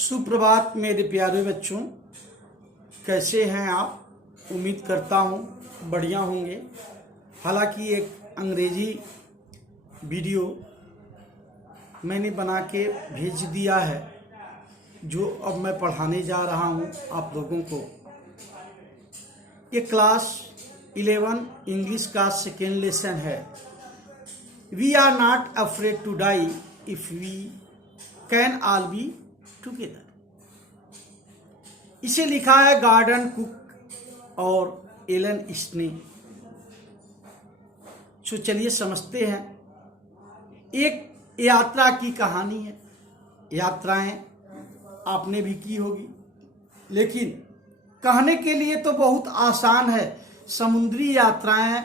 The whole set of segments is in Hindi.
सुप्रभात मेरे प्यारे बच्चों, कैसे हैं आप? उम्मीद करता हूँ बढ़िया होंगे। हालांकि एक अंग्रेजी वीडियो मैंने बना के भेज दिया है जो अब मैं पढ़ाने जा रहा हूँ आप लोगों को। ये क्लास 11 इंग्लिश का सेकेंड लेसन है। We are not afraid to die if we can all be together. इसे लिखा है गॉर्डन कुक और एलन स्ने। तो चलिए समझते हैं। एक यात्रा की कहानी है। यात्राएं आपने भी की होगी, लेकिन कहने के लिए तो बहुत आसान है। समुद्री यात्राएं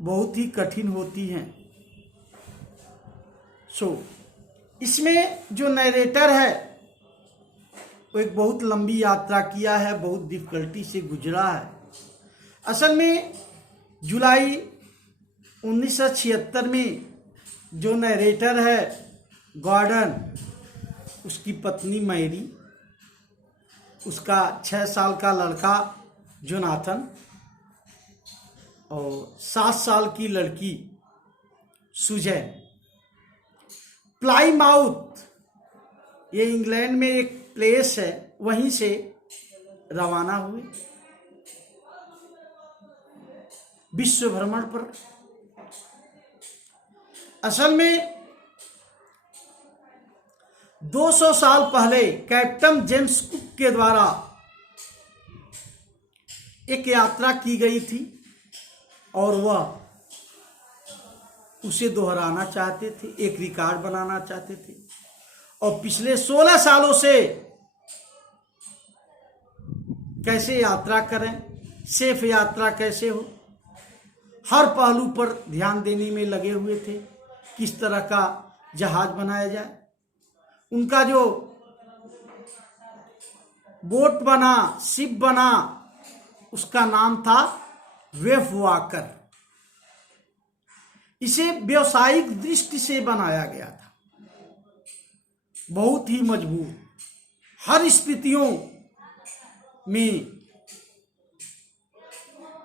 बहुत ही कठिन होती हैं। इसमें जो नरेटर है वो एक बहुत लंबी यात्रा किया है, बहुत डिफिकल्टी से गुजरा है। असल में जुलाई 1976 में जो नरेटर है गॉर्डन, उसकी पत्नी मैरी, उसका 6 साल का लड़का जोनाथन और 7 साल की लड़की सुजैन प्लाईमाउथ, ये इंग्लैंड में एक प्लेस है, वहीं से रवाना हुए विश्व भ्रमण पर। असल में 200 साल पहले कैप्टन जेम्स कुक के द्वारा एक यात्रा की गई थी और वह उसे दोहराना चाहते थे, एक रिकॉर्ड बनाना चाहते थे। और पिछले 16 सालों से कैसे यात्रा करें, सेफ यात्रा कैसे हो, हर पहलू पर ध्यान देने में लगे हुए थे। किस तरह का जहाज बनाया जाए। उनका जो बोट बना, शिप बना, उसका नाम था वेव वॉकर। इसे व्यावसायिक दृष्टि से बनाया गया था, बहुत ही मजबूत, हर स्थितियों में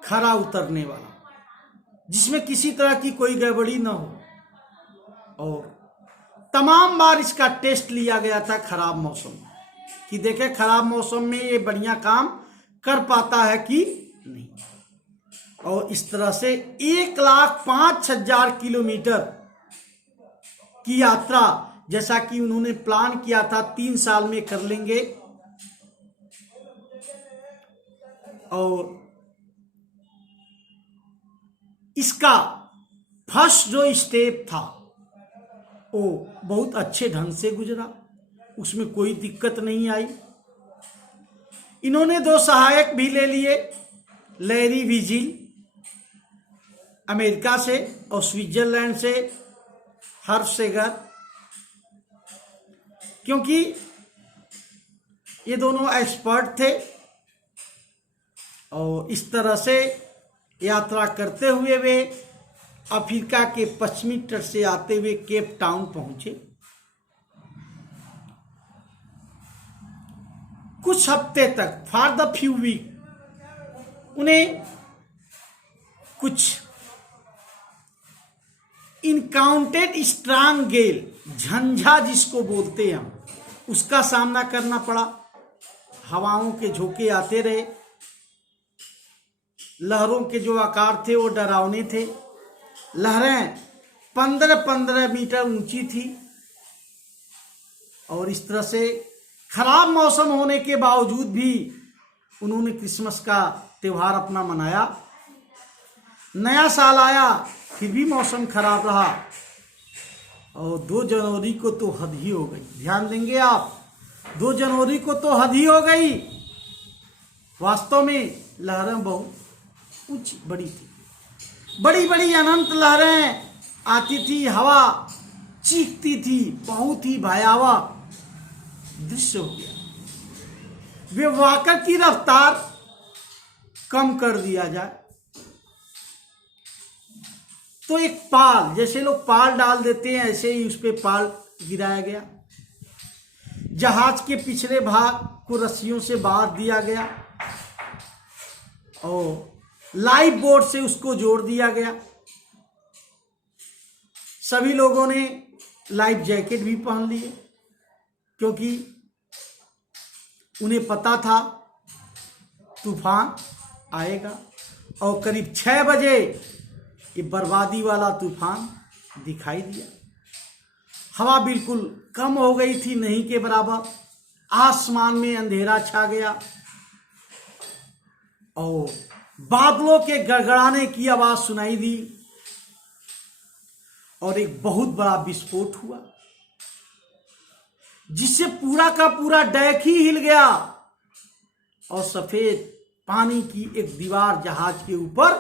खरा उतरने वाला, जिसमें किसी तरह की कोई गड़बड़ी न हो। और तमाम बार इसका टेस्ट लिया गया था खराब मौसम में, कि देखें खराब मौसम में ये बढ़िया काम कर पाता है कि नहीं। और इस तरह से 1,05,000 किलोमीटर की यात्रा, जैसा कि उन्होंने प्लान किया था 3 साल में कर लेंगे। और इसका फर्स्ट जो स्टेप था वो बहुत अच्छे ढंग से गुजरा, उसमें कोई दिक्कत नहीं आई। इन्होंने 2 सहायक भी ले लिए, लैरी विजिल अमेरिका से और स्विट्जरलैंड से हर्षसेगर, क्योंकि ये दोनों एक्सपर्ट थे। और इस तरह से यात्रा करते हुए वे अफ्रीका के पश्चिमी तट से आते हुए केप टाउन पहुंचे। कुछ हफ्ते तक, फॉर द फ्यू वीक, उन्हें कुछ इनकाउंटेड स्ट्रांग गेल, झंझा जिसको बोलते हैं हम, उसका सामना करना पड़ा। हवाओं के झोंके आते रहे, लहरों के जो आकार थे वो डरावने थे। लहरें 15-15 मीटर ऊंची थी। और इस तरह से खराब मौसम होने के बावजूद भी उन्होंने क्रिसमस का त्यौहार अपना मनाया। नया साल आया, फिर भी मौसम खराब रहा। और 2 जनवरी को तो हद ही हो गई। ध्यान देंगे आप, 2 जनवरी को तो हद ही हो गई। वास्तव में लहरें बहुत ऊंची बड़ी थी, बड़ी बड़ी अनंत लहरें आती थी, हवा चीखती थी, बहुत ही भयावह दृश्य हो गया। वे वॉकर की रफ्तार कम कर दिया जाए तो एक पाल, जैसे लोग पाल डाल देते हैं ऐसे ही उस पर पाल गिराया गया। जहाज के पिछले भाग को रस्सियों से बांध दिया गया और लाइफ बोट से उसको जोड़ दिया गया। सभी लोगों ने लाइफ जैकेट भी पहन लिए क्योंकि उन्हें पता था तूफान आएगा। और करीब 6 बजे ये बर्बादी वाला तूफान दिखाई दिया। हवा बिल्कुल कम हो गई थी, नहीं के बराबर। आसमान में अंधेरा छा गया और बादलों के गड़गड़ाने की आवाज सुनाई दी और एक बहुत बड़ा विस्फोट हुआ जिससे पूरा का पूरा डेक ही हिल गया और सफेद पानी की एक दीवार जहाज के ऊपर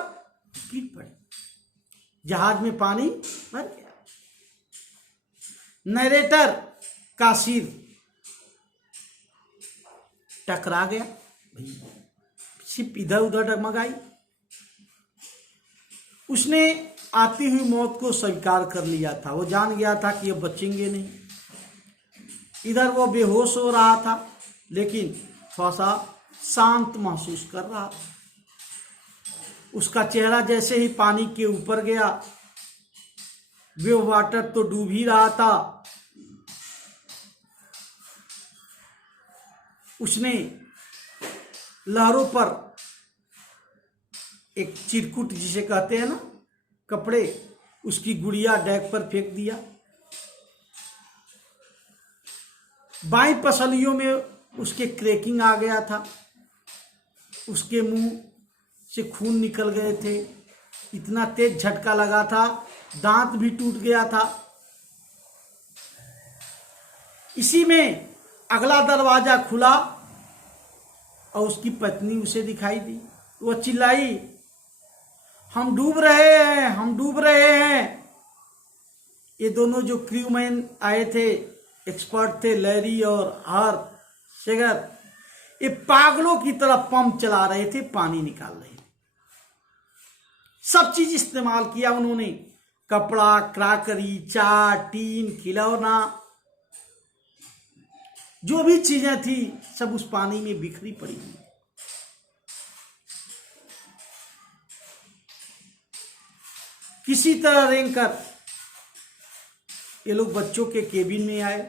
गिर पड़ी। जहाज में पानी भर गया। नरेटर का सिर टकरा गया, शिप इधर उधर डगमगाई। उसने आती हुई मौत को स्वीकार कर लिया था। वो जान गया था कि अब बचेंगे नहीं। इधर वो बेहोश हो रहा था लेकिन थोड़ा सा शांत महसूस कर रहा था। उसका चेहरा जैसे ही पानी के ऊपर गया, वेव वाटर तो डूब ही रहा था। उसने लहरों पर एक चिरकुट जिसे कहते हैं ना, कपड़े, उसकी गुड़िया डेक पर फेंक दिया। बाई पसलियों में उसके क्रैकिंग आ गया था। उसके मुंह से खून निकल गए थे। इतना तेज झटका लगा था, दांत भी टूट गया था। इसी में अगला दरवाजा खुला और उसकी पत्नी उसे दिखाई दी। वो चिल्लाई, हम डूब रहे हैं, हम डूब रहे हैं। ये दोनों जो क्रूमैन आए थे, एक्सपर्ट थे, लैरी और हर सेगर, ये पागलों की तरह पंप चला रहे थे, पानी निकाल रहे थे। सब चीज इस्तेमाल किया उन्होंने, कपड़ा, क्राकरी, चार, टीन, खिलौना, जो भी चीजें थी सब उस पानी में बिखरी पड़ी हुई। किसी तरह रेंग कर ये लोग बच्चों के केबिन में आए।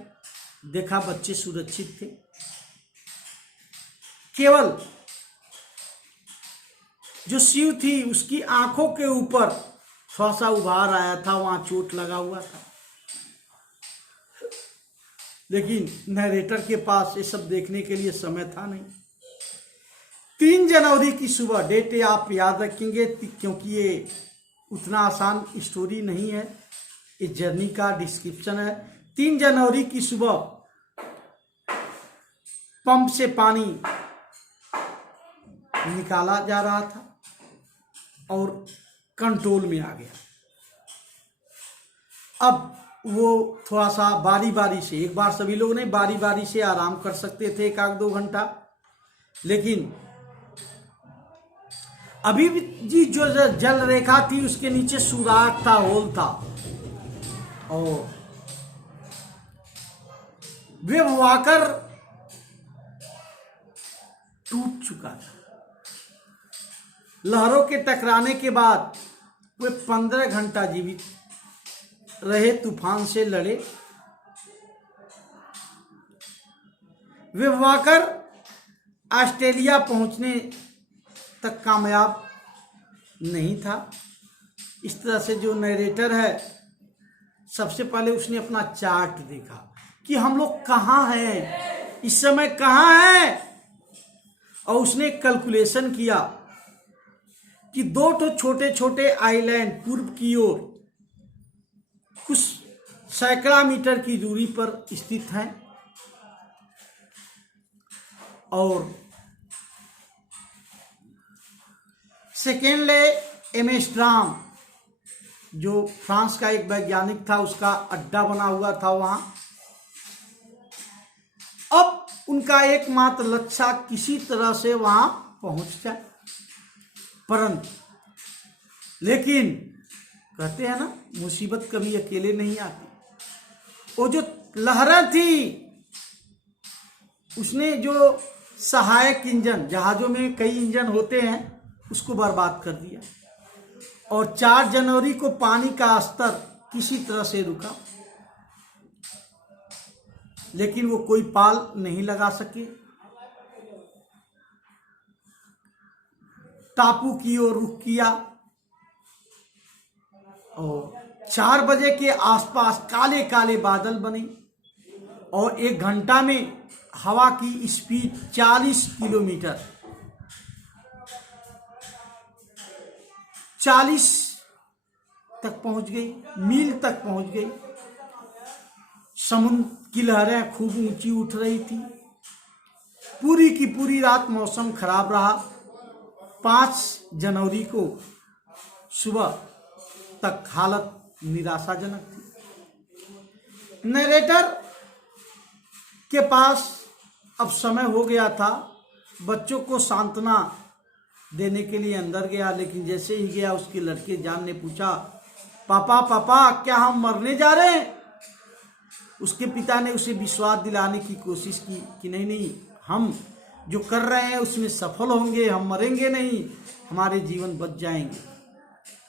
देखा बच्चे सुरक्षित थे। केवल जो शिव थी उसकी आंखों के ऊपर थोड़ा सा उभार आया था, वहां चोट लगा हुआ था। लेकिन नरेटर के पास ये सब देखने के लिए समय था नहीं। 3 जनवरी की सुबह, डेट आप याद रखेंगे क्योंकि ये उतना आसान स्टोरी नहीं है, इस जर्नी का डिस्क्रिप्शन है। 3 जनवरी की सुबह पंप से पानी निकाला जा रहा था और कंट्रोल में आ गया। अब वो थोड़ा सा बारी बारी से, एक बार सभी लोग ने बारी बारी से आराम कर सकते थे 1-2 घंटा, लेकिन अभी भी जी जो जल रेखा थी उसके नीचे सुराख था, होल था और वे वाकर टूट चुका था। लहरों के टकराने के बाद वे 15 घंटा जीवित रहे, तूफान से लड़े। वे वाकर ऑस्ट्रेलिया पहुंचने तक कामयाब नहीं था। इस तरह से जो नरेटर है, सबसे पहले उसने अपना चार्ट देखा कि हम लोग कहाँ हैं, इस समय कहाँ हैं, और उसने कैलकुलेशन किया कि 2 छोटे छोटे आइलैंड पूर्व की ओर कुछ सैकड़ा मीटर की दूरी पर स्थित हैं और सेकेंडले एमेस्ट्राम जो फ्रांस का एक वैज्ञानिक था, उसका अड्डा बना हुआ था वहां। अब उनका एकमात्र लक्ष्य किसी तरह से वहां पहुंच जाए, परंतु लेकिन कहते हैं ना, मुसीबत कभी अकेले नहीं आती। वो जो लहरें थी उसने जो सहायक इंजन, जहाज़ों में कई इंजन होते हैं, उसको बर्बाद कर दिया। और 4 जनवरी को पानी का स्तर किसी तरह से रुका, लेकिन वो कोई पाल नहीं लगा सके। टापू की ओर रुख किया और 4 बजे के आसपास काले काले बादल बने और 1 घंटा में हवा की स्पीड 40 किलोमीटर 40 तक पहुंच गई, मील तक पहुंच गई। समुद्र की लहरें खूब ऊंची उठ रही थी। पूरी की पूरी रात मौसम खराब रहा। 5 जनवरी को सुबह तक हालत निराशाजनक थी। नरेटर के पास अब समय हो गया था। बच्चों को सांत्वना देने के लिए अंदर गया, लेकिन जैसे ही गया उसके लड़के जान ने पूछा, पापा पापा क्या हम मरने जा रहे हैं? उसके पिता ने उसे विश्वास दिलाने की कोशिश की कि नहीं नहीं, हम जो कर रहे हैं उसमें सफल होंगे, हम मरेंगे नहीं, हमारे जीवन बच जाएंगे।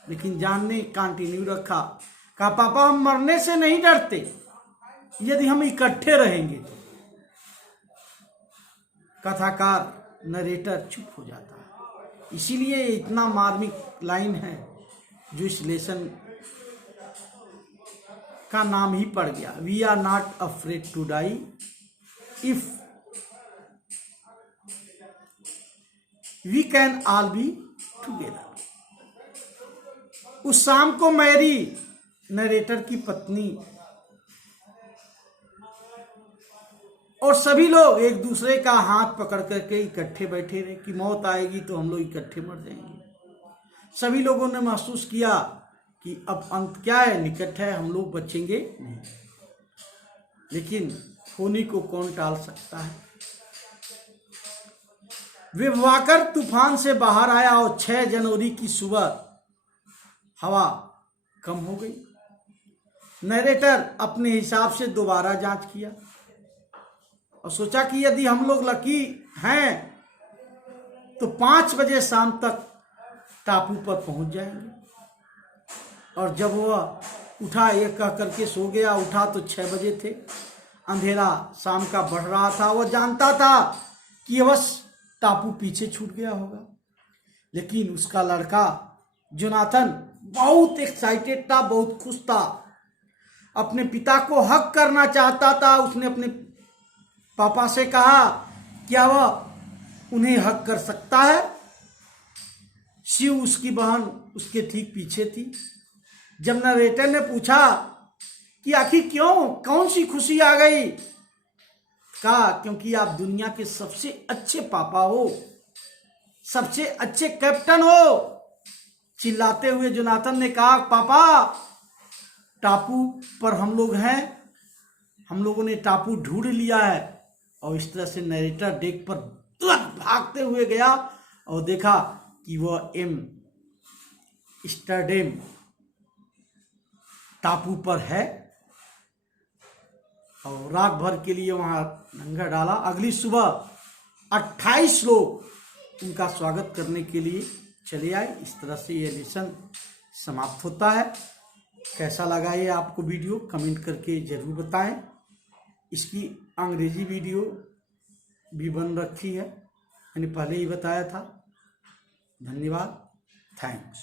लेकिन जान ने कंटिन्यू रखा, कहा पापा हम मरने से नहीं डरते यदि हम इकट्ठे रहेंगे तो। कथाकार नरेटर चुप हो जाता है। इसीलिए इतना मार्मिक लाइन है जो इस लेसन का नाम ही पड़ गया। We are not afraid to die if we can all be together. उस शाम को मैरी, नरेटर की पत्नी, और सभी लोग एक दूसरे का हाथ पकड़ करके इकट्ठे बैठे रहे कि मौत आएगी तो हम लोग इकट्ठे मर जाएंगे। सभी लोगों ने महसूस किया कि अब अंत क्या है, निकट है, हम लोग बचेंगे नहीं। लेकिन होनी को कौन टाल सकता है। वे वाकर तूफान से बाहर आया और 6 जनवरी की सुबह हवा कम हो गई। नरेटर अपने हिसाब से दोबारा जांच किया और सोचा कि यदि हम लोग लकी हैं तो 5 बजे शाम तक टापू पर पहुंच जाएंगे। और जब वह उठा, ये कह करके सो गया, उठा तो 6 बजे थे। अंधेरा शाम का बढ़ रहा था। वह जानता था कि बस टापू पीछे छूट गया होगा। लेकिन उसका लड़का जोनाथन बहुत एक्साइटेड था, बहुत खुश था, अपने पिता को हक करना चाहता था। उसने अपने पापा से कहा क्या वह उन्हें हक कर सकता है। शिव, उसकी बहन, उसके ठीक पीछे थी। जब नरेटर ने पूछा कि आखिर क्यों, कौन सी खुशी आ गई, कहा क्योंकि आप दुनिया के सबसे अच्छे पापा हो, सबसे अच्छे कैप्टन हो। चिल्लाते हुए जोनाथन ने कहा पापा टापू पर हम लोग हैं, हम लोगों ने टापू ढूंढ लिया है। और इस तरह से नरेटर डेक पर तुरंत भागते हुए गया और देखा कि वह एम्स्टर्डम टापू पर है और रात भर के लिए वहां लंगर डाला। अगली सुबह 28 लोग उनका स्वागत करने के लिए चले आए। इस तरह से ये लेसन समाप्त होता है। कैसा लगा ये आपको वीडियो, कमेंट करके जरूर बताएं। इसकी अंग्रेजी वीडियो भी बन रखी है, मैंने पहले ही बताया था। धन्यवाद, थैंक्स।